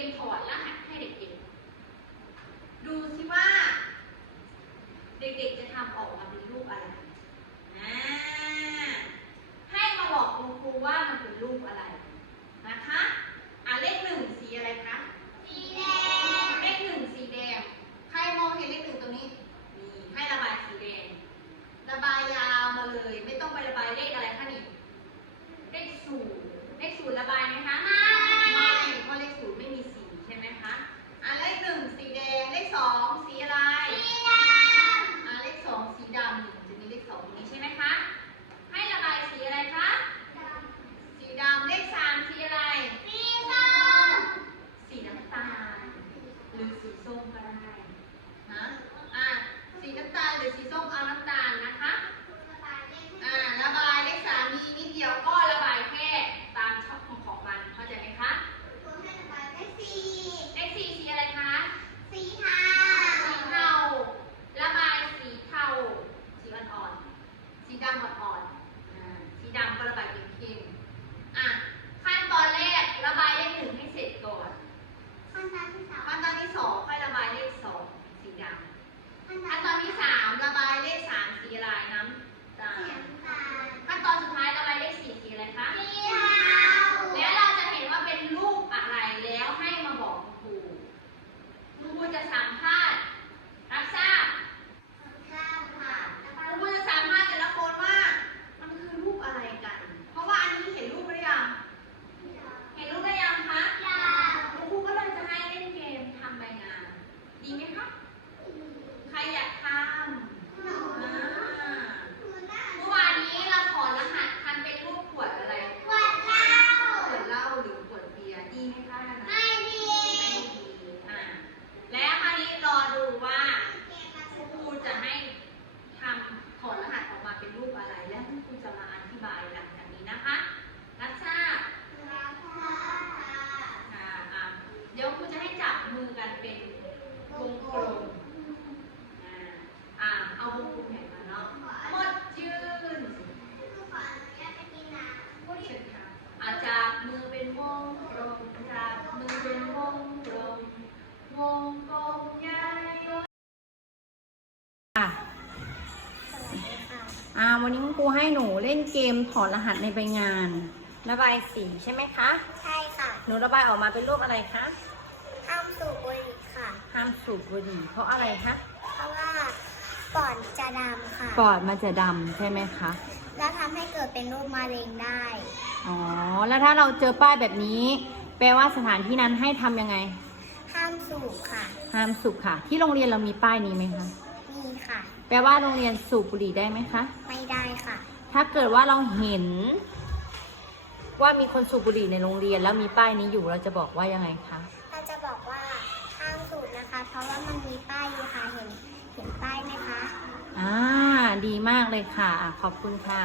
มถอดรหัสให้เด็กๆ ดูสิว่า เด็กๆจะทำออกมาเป็นรูปอะไร่าวันนี้คุณครูให้หนูเล่นเกมถอดรหัสในใบงาน ระบายสีใช่ไหมคะ ใช่ค่ะหนูระบายออกมาเป็นรูปอะไรคะห้ามสูบบุหรี่ค่ะ ห้ามสูบบุหรี่เพราะอะไรคะเพราะว่าปอดจะดำค่ะ ปอดมันจะดำใช่ไหมคะ แล้วทำให้เกิดเป็นรูปมะเร็งได้ อ๋อ แล้วถ้าเราเจอป้ายแบบนี้ แปลว่าสถานที่นั้นให้ทำยังไง ห้ามสูบค่ะ ห้ามสูบค่ะ ที่โรงเรียนเรามีป้ายนี้ไหมคะ ค่ะ แปลว่าโรงเรียนสูบบุหรี่ได้ไหมคะ ไม่ได้ค่ะ ถ้าเกิดว่าเราเห็น ว่ามีคนสูบบุหรี่ในโรงเรียน แล้วมีป้ายนี้อยู่เราจะบอกว่ายังไงคะ เราจะบอกว่าห้ามสูบนะคะ เพราะว่ามันมีป้ายอยู่ค่ะ เห็นเห็นป้ายไหมคะ อ่า ดีมากเลยค่ะอะขอบคุณค่ะ